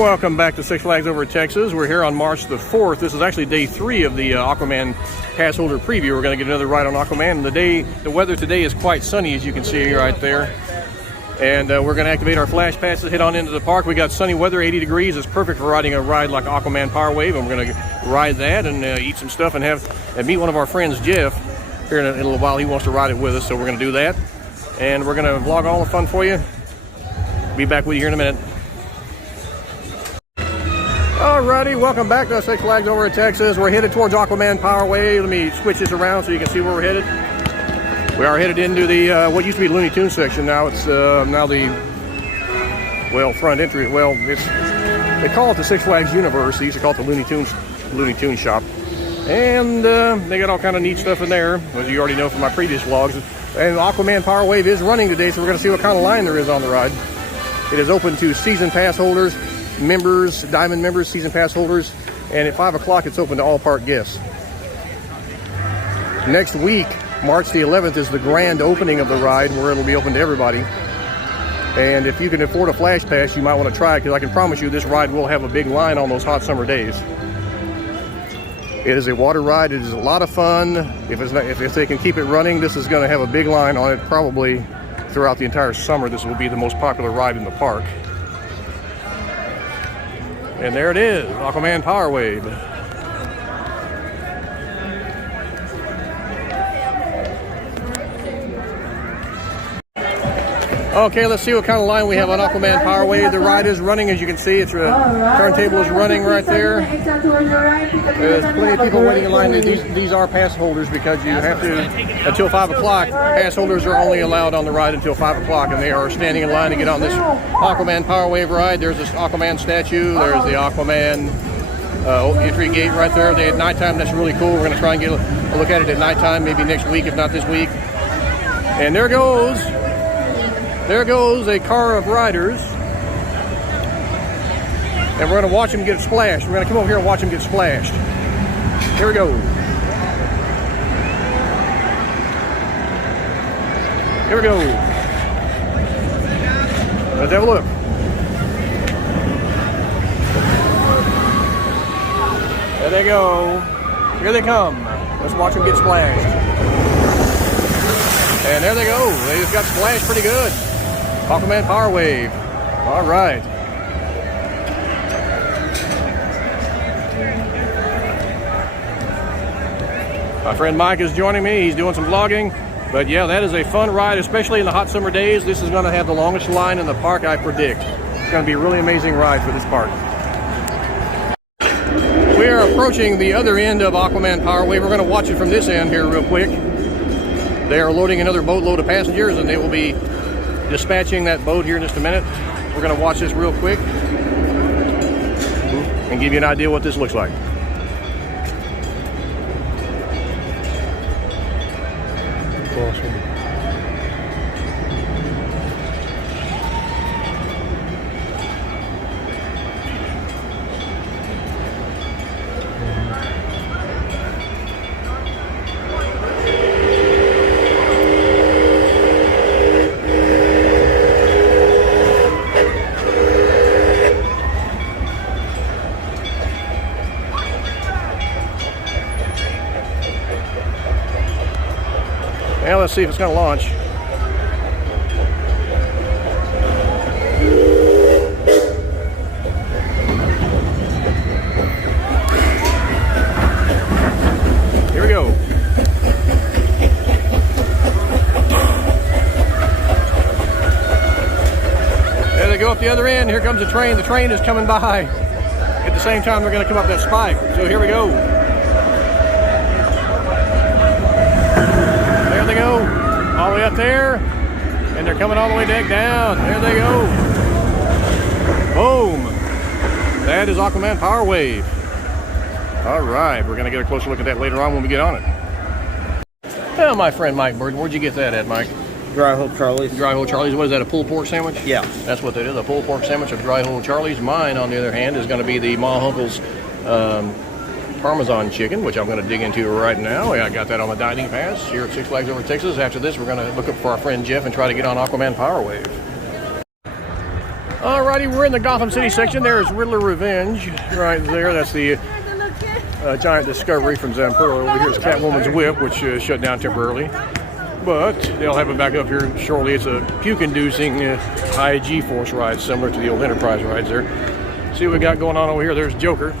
Welcome back to Six Flags Over Texas. We're here on March the 4th. This is actually day 3 of the Aquaman pass holder preview. We're going to get another ride on Aquaman. The weather today is quite sunny, as you can see right there. And we're going to activate our flash passes, head on into the park. We got sunny weather, 80 degrees. It's perfect for riding a ride like Aquaman Power Wave. And we're going to ride that and eat some stuff and meet one of our friends, Jeff, here in a little while. He wants to ride it with us, so we're going to do that. And we're going to vlog all the fun for you. Be back with you here in a minute. Alrighty, welcome back to Six Flags Over at Texas. We're headed towards Aquaman Power Wave. Let me switch this around so you can see where we're headed. We are headed into the what used to be Looney Tunes section. Now it's now the front entry. Well, they call it the Six Flags Universe. They used to call it the Looney Tunes shop. And they got all kind of neat stuff in there, as you already know from my previous vlogs. And Aquaman Power Wave is running today, so we're going to see what kind of line there is on the ride. It is open to season pass holders, members, diamond members, season pass holders, and at 5 o'clock it's open to all park guests. Next week, March the 11th, is the grand opening of the ride, where it'll be open to everybody. And if you can afford a flash pass, you might want to try it, because I can promise you this ride will have a big line on those hot summer days. It is a water ride. It is a lot of fun. If they can keep it running, this is going to have a big line on it probably throughout the entire summer. This will be the most popular ride in the park. And there it is, Aquaman Power Wave. Okay, let's see what kind of line we have on Aquaman Power Wave. The ride is running, as you can see. It's turntable is running right there. There's plenty of people waiting in line. These are pass holders, because you have to, until 5 o'clock, pass holders are only allowed on the ride until 5 o'clock, and they are standing in line to get on this Aquaman Power Wave ride. There's this Aquaman statue. There's the Aquaman entry gate right there. At nighttime, that's really cool. We're going to try and get a look at it at nighttime, maybe next week, if not this week. And there goes a car of riders. And we're going to watch them get splashed. We're going to come over here and watch them get splashed. Here we go. Here we go. Let's have a look. There they go. Here they come. Let's watch them get splashed. And there they go. They just got splashed pretty good. Aquaman Power Wave. All right. My friend Mike is joining me. He's doing some vlogging. But yeah, that is a fun ride, especially in the hot summer days. This is going to have the longest line in the park, I predict. It's going to be a really amazing ride for this park. We are approaching the other end of Aquaman Power Wave. We're going to watch it from this end here real quick. They are loading another boatload of passengers, and they will be dispatching that boat here in just a minute. We're going to watch this real quick and give you an idea what this looks like. Awesome. Now let's see if it's going to launch. Here we go. There they go up the other end. Here comes the train. The train is coming by. At the same time, they're going to come up that spike. So here we go. There they go, all the way up there, and they're coming all the way back down. There they go. Boom. That is Aquaman Power Wave. All right, we're going to get a closer look at that later on when we get on it. Well, my friend Mike Bird, where'd you get that at, Mike? Dry Hole Charlie's. Dry Hole Charlie's. What is that, a pulled pork sandwich? Yeah. That's what that is, a pulled pork sandwich of Dry Hole Charlie's. Mine, on the other hand, is going to be the Ma Hunkle's Parmesan chicken, which I'm going to dig into right now. I got that on the dining pass here at Six Flags Over Texas. After this, we're going to look up for our friend Jeff and try to get on Aquaman Power Wave. Alrighty, we're in the Gotham City section. There's Riddler Revenge right there. That's the giant discovery from Zampuro. Over here's Catwoman's whip, which shut down temporarily. But they'll have it back up here shortly. It's a puke-inducing high G-force ride, similar to the old Enterprise rides there. See what we got going on over here. There's Joker.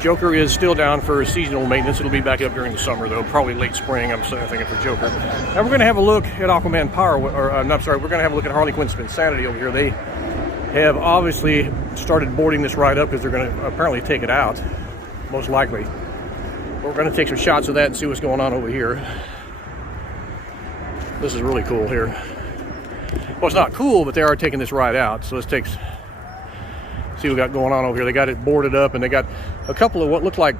Joker is still down for seasonal maintenance. It'll be back up during the summer, though, probably late spring. I'm thinking for Joker. Now we're going to have a look at Aquaman Power, we're going to have a look at Harley Quinn's Insanity over here. They have obviously started boarding this ride up because they're going to apparently take it out, most likely. But we're going to take some shots of that and see what's going on over here. This is really cool here. Well, it's not cool, but they are taking this ride out. So let's see what we got going on over here. They got it boarded up, and they got a couple of what look like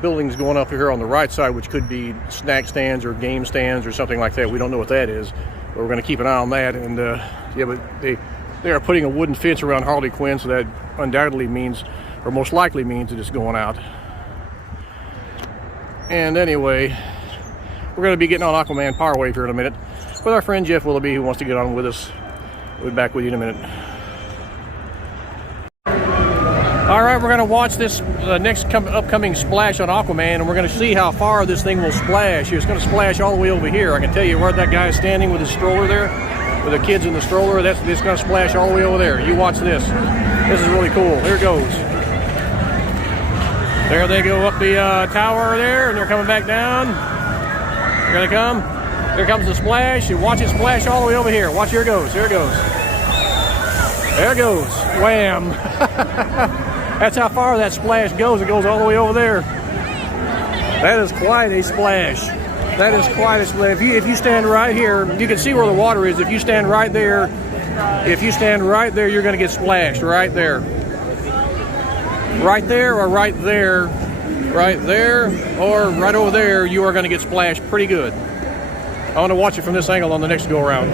buildings going up here on the right side, which could be snack stands or game stands or something like that. We don't know what that is, but we're going to keep an eye on that. And yeah, but they are putting a wooden fence around Harley Quinn, so that undoubtedly means, or most likely means, that it's going out. And anyway, we're going to be getting on Aquaman Power Wave here in a minute with our friend Jeff Willoughby, who wants to get on with us. We'll be back with you in a minute. All right, we're going to watch this next upcoming splash on Aquaman, and we're going to see how far this thing will splash. It's going to splash all the way over here. I can tell you where that guy is standing with his stroller there, with the kids in the stroller. It's going to splash all the way over there. You watch this. This is really cool. Here it goes. There they go up the tower there, and they're coming back down. They're going to come. Here comes the splash. You watch it splash all the way over here. Watch, here it goes. Here it goes. There it goes. Wham. That's how far that splash goes. It goes all the way over there. That is quite a splash. That is quite a splash. If you stand right here, you can see where the water is. If you stand right there, you're going to get splashed right there. Right there or right there. Right there or right over there, you are going to get splashed pretty good. I want to watch it from this angle on the next go around.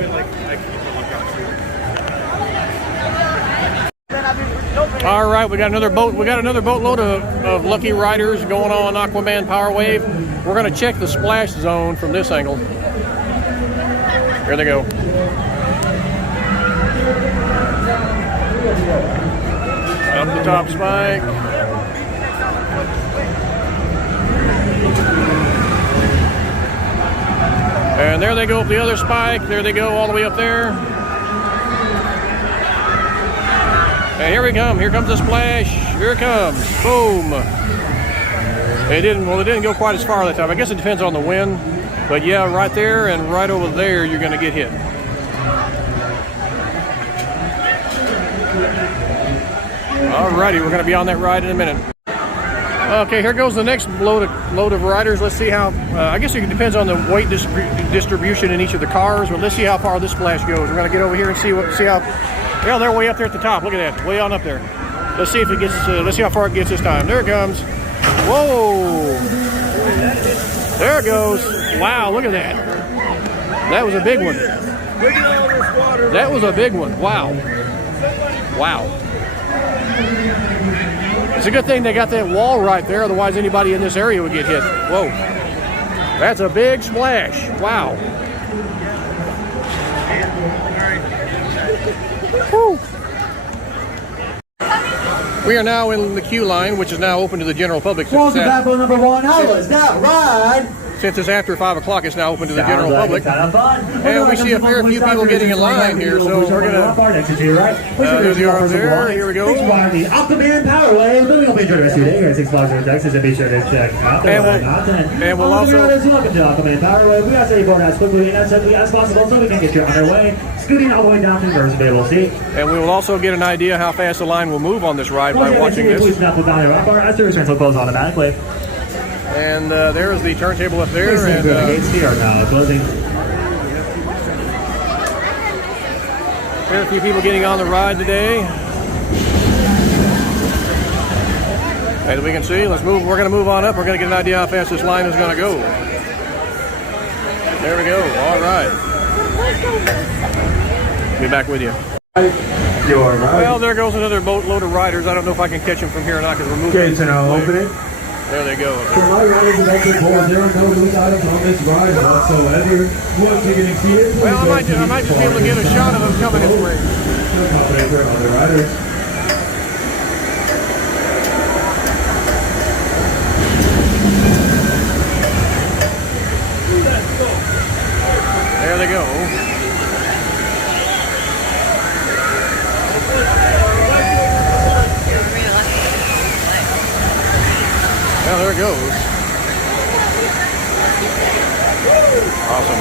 All right, we got another boat. We got another boatload of lucky riders going on Aquaman Power Wave. We're going to check the splash zone from this angle. Here they go. Up the top spike. And there they go up the other spike. There they go all the way up there. And here we come. Here comes the splash. Here it comes. Boom. It didn't go quite as far that time. I guess it depends on the wind. But yeah, right there and right over there, you're going to get hit. Alrighty, we're going to be on that ride in a minute. Okay, here goes the next load of riders. Let's see how, I guess it depends on the weight distribution in each of the cars, but let's see how far this splash goes. We're going to get over here and see how, yeah, they're way up there at the top. Look at that, way on up there. Let's see if it gets, let's see how far it gets this time. There it comes. Whoa. There it goes. Wow, look at that. That was a big one. That was a big one. Wow. Wow. It's a good thing they got that wall right there, otherwise anybody in this area would get hit. Whoa. That's a big splash. Wow. Woo. We are now in the queue line, which is now open to the general public. Welcome back for number 1 hour. That ride. Since it's after 5 o'clock, it's now open to the general public. And we see a fair few people getting in line here, so we're going to... There's the arms there. Here we go. The Aquaman Power Wave. We'll be enjoying the rest of your day here at Six Flags in Texas, and be sure to check out the and we'll also... Welcome to Aquaman Power Wave. We got to board as quickly and as possible so we can get you on our way. Scooting all the way down to the first available seat. And we will also get an idea how fast the line will move on this ride by watching this. Please not put down your up as the restraints will close automatically. And there is the turntable up there. And gates here are now closing. There are a few people getting on the ride today. As we can see, let's move. We're going to move on up. We're going to get an idea how fast this line is going to go. There we go. All right. Be back with you. Well, there goes another boatload of riders. I don't know if I can catch them from here or not because we're moving. Gates are now opening. There they go. For my riders of exit board, there are no loose items on this ride whatsoever. Once you get exceeded, well, I might just be able to get a shot of them coming this way. to accommodate for other riders. There they go. Well, there it goes. Awesome.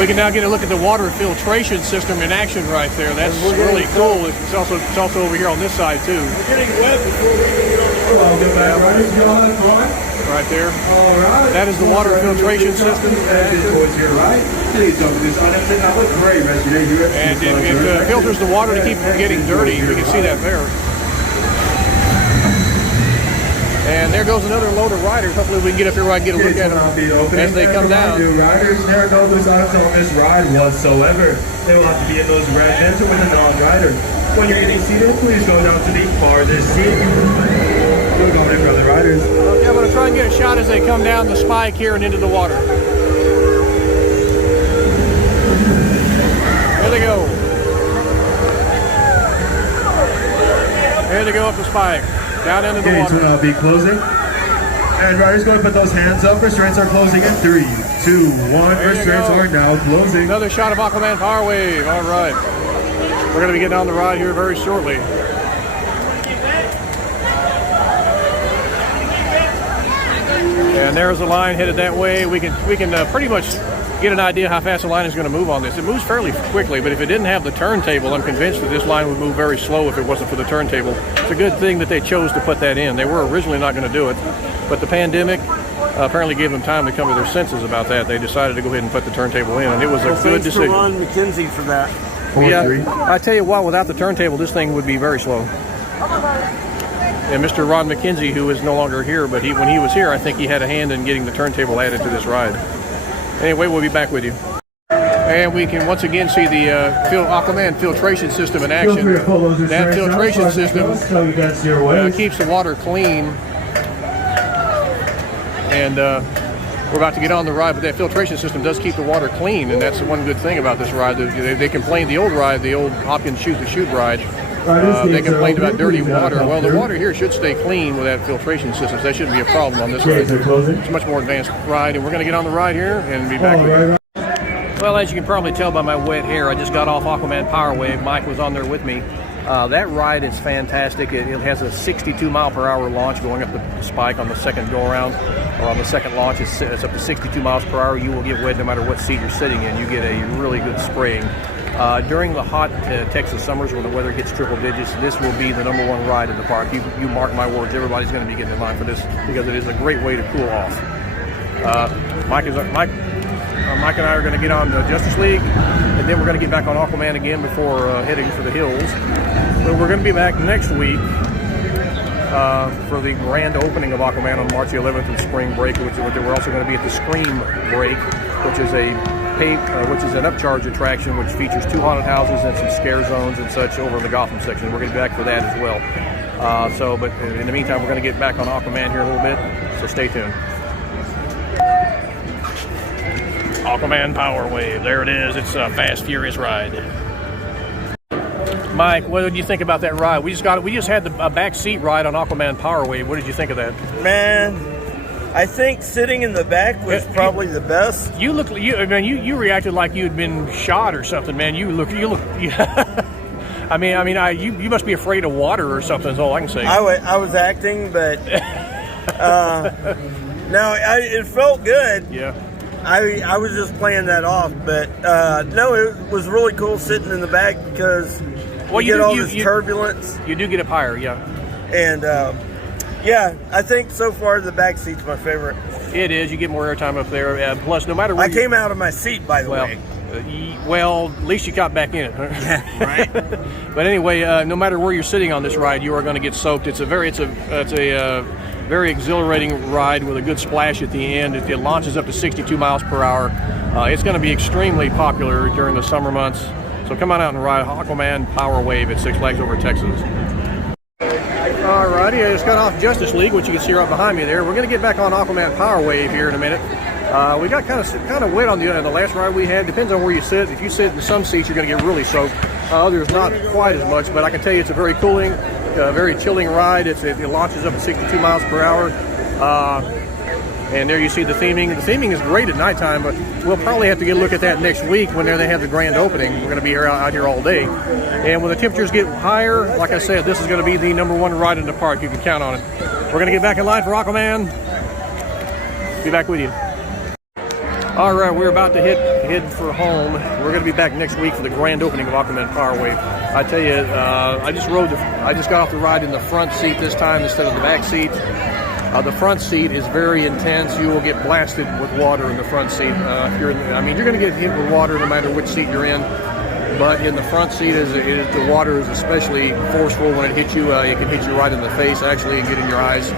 We can now get a look at the water filtration system in action right there. That's really cool. It's also over here on this side too. We're getting wet before we can get on the road. Welcome back, riders. You all have fun? Right there. All right. That is the water filtration system. Towards your right. Please don't do this items and have a great rest of your day here. And it filters the water to keep it from getting dirty. We can see that there. And there goes another load of riders. Hopefully we can get up here where I can get a look at them as they come down. Riders, there are no loose items on this ride whatsoever. They will have to be in those red bins or with a non-rider. When you're getting seated, please go down to the farthest seat. We'll go in for other riders. Okay, I'm going to try and get a shot as they come down the spike here and into the water. There they go. There they go up the spike. Down into the water. Gates will now be closing. And riders, go and put those hands up. Restraints are closing in 3, 2, 1. Restraints are now closing. Another shot of Aquaman Power Wave. All right. We're going to be getting on the ride here very shortly. And there's the line headed that way. We can pretty much get an idea how fast the line is going to move on this. It moves fairly quickly, but if it didn't have the turntable, I'm convinced that this line would move very slow if it wasn't for the turntable. It's a good thing that they chose to put that in. They were originally not going to do it, but the pandemic apparently gave them time to come to their senses about that. They decided to go ahead and put the turntable in, and it was a good decision. Thanks to Ron McKenzie for that. Yeah, I tell you what, without the turntable, this thing would be very slow. And Mr. Ron McKenzie, who is no longer here, but when he was here, I think he had a hand in getting the turntable added to this ride. Anyway, we'll be back with you. And we can once again see the Aquaman filtration system in action. That filtration system keeps the water clean. And we're about to get on the ride, but that filtration system does keep the water clean, and that's the one good thing about this ride. They complained the old ride, the old Hopkins Shoot the Chute ride. They complained about dirty water. Well, the water here should stay clean with that filtration system, so that shouldn't be a problem on this ride. It's a much more advanced ride, and we're going to get on the ride here and be back with you. Well, as you can probably tell by my wet hair, I just got off Aquaman Power Wave. Mike was on there with me. That ride is fantastic. It has a 62 mile per hour launch going up the spike on the second go around, or on the second launch. It's up to 62 miles per hour. You will get wet no matter what seat you're sitting in. You get a really good spraying. During the hot Texas summers when the weather hits triple digits, this will be the #1 ride in the park. You mark my words, everybody's going to be getting in line for this because it is a great way to cool off. Mike and I are going to get on the Justice League, and then we're going to get back on Aquaman again before heading for the hills. But we're going to be back next week for the grand opening of Aquaman on March 11th in spring break, which we're also going to be at the Scream Break, which is an upcharge attraction which features 2 haunted houses and some scare zones and such over in the Gotham section. We're going to be back for that as well. But in the meantime, we're going to get back on Aquaman here a little bit, so stay tuned. Aquaman Power Wave, there it is. It's a fast, furious ride. Mike, what did you think about that ride? We just had a back seat ride on Aquaman Power Wave. What did you think of that? Man, I think sitting in the back was probably the best. You reacted like you'd been shot or something, man. You look. You must be afraid of water or something. Is all I can say. I was acting, but no, it felt good. Yeah. I was just playing that off, but no, it was really cool sitting in the back because you get all this turbulence. You do get up higher, yeah. And yeah, I think so far the back seat's my favorite. It is. You get more airtime up there. Plus, no matter where I came out of my seat, by the way. Well, at least you got back in it. Yeah, right. But anyway, no matter where you're sitting on this ride, you are going to get soaked. It's a very exhilarating ride with a good splash at the end. It launches up to 62 miles per hour. It's going to be extremely popular during the summer months. So come on out and ride Aquaman Power Wave at Six Flags over Texas. Alrighty, I just got off Justice League, which you can see right behind me there. We're going to get back on Aquaman Power Wave here in a minute. We got kind of wet on the last ride we had. Depends on where you sit. If you sit in some seats, you're going to get really soaked. Others not quite as much, but I can tell you it's a very cooling, very chilling ride. It launches up at 62 miles per hour. And there you see the theming. The theming is great at nighttime, but we'll probably have to get a look at that next week when they have the grand opening. We're going to be out here all day. And when the temperatures get higher, like I said, this is going to be the #1 ride in the park. You can count on it. We're going to get back in line for Aquaman. Be back with you. All right, we're about to head for home. We're going to be back next week for the grand opening of Aquaman Power Wave. I tell you, I just got off the ride in the front seat this time instead of the back seat. The front seat is very intense. You will get blasted with water in the front seat. You're going to get hit with water no matter which seat you're in. But in the front seat, the water is especially forceful when it hits you. It can hit you right in the face, actually, and get in your eyes.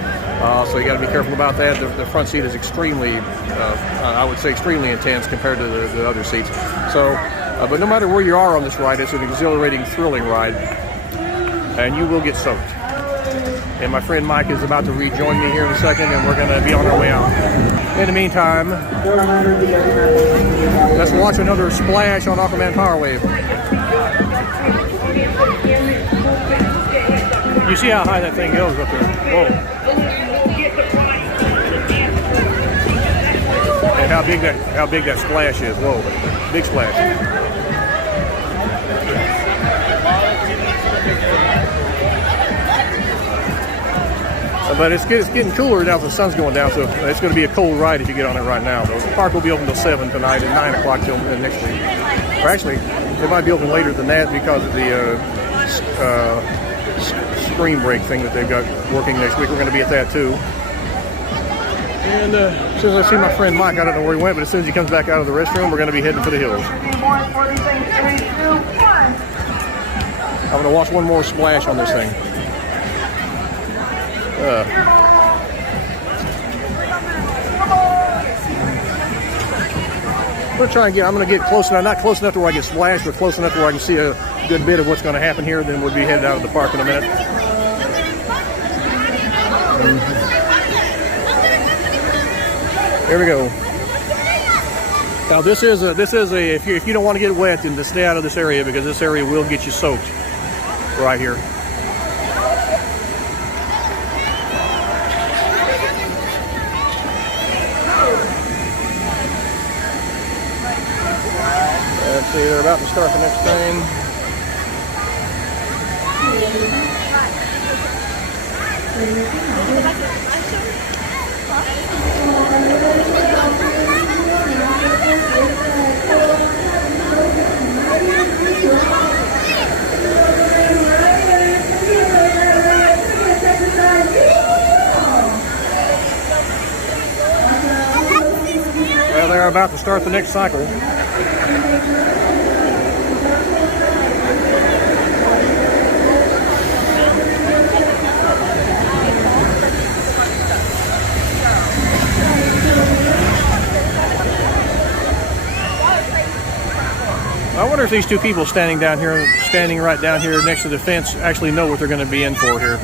So you got to be careful about that. The front seat is extremely, I would say, extremely intense compared to the other seats. So, but no matter where you are on this ride, it's an exhilarating, thrilling ride, and you will get soaked. And my friend Mike is about to rejoin me here in a second, and we're going to be on our way out. In the meantime, let's watch another splash on Aquaman Power Wave. You see how high that thing goes up there? Whoa. And how big that splash is. Whoa, big splash. But it's getting cooler now. The sun's going down, so it's going to be a cold ride if you get on it right now. The park will be open till 7 tonight and 9 o'clock till next week. Or actually, it might be open later than that because of the screen break thing that they've got working next week. We're going to be at that too. And as soon as I see my friend Mike, I don't know where he went, but as soon as he comes back out of the restroom, we're going to be heading for the hills. I'm going to watch one more splash on this thing. I'm going to get close enough, not close enough to where I get splashed, but close enough to where I can see a good bit of what's going to happen here. Then we'll be headed out of the park in a minute. Here we go. Now this is a if you don't want to get wet, then stay out of this area because this area will get you soaked right here. Let's see, they're about to start the next thing. Well, they're about to start the next cycle. I wonder if these two people standing right down here next to the fence actually know what they're going to be in for here.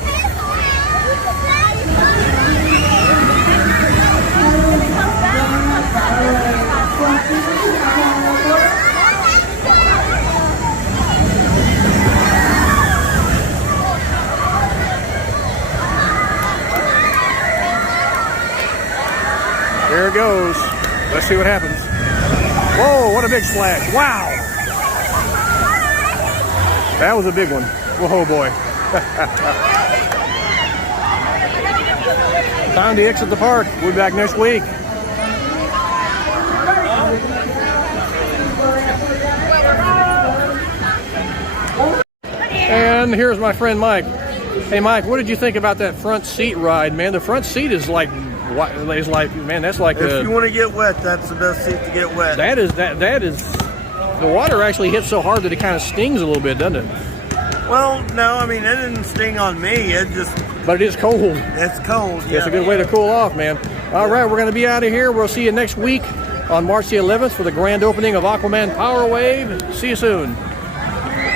There it goes. Let's see what happens. Whoa, what a big splash. Wow. That was a big one. Whoa, boy. Time to exit the park. We'll be back next week. And here's my friend Mike. Hey, Mike, what did you think about that front seat ride, man? The front seat is like, man, that's like if you want to get wet, that's the best seat to get wet. That is the water actually hits so hard that it kind of stings a little bit, doesn't it? Well, no, I mean, it didn't sting on me. But it is cold. It's cold, yeah. It's a good way to cool off, man. All right, we're going to be out of here. We'll see you next week on March the 11th for the grand opening of Aquaman Power Wave. See you soon.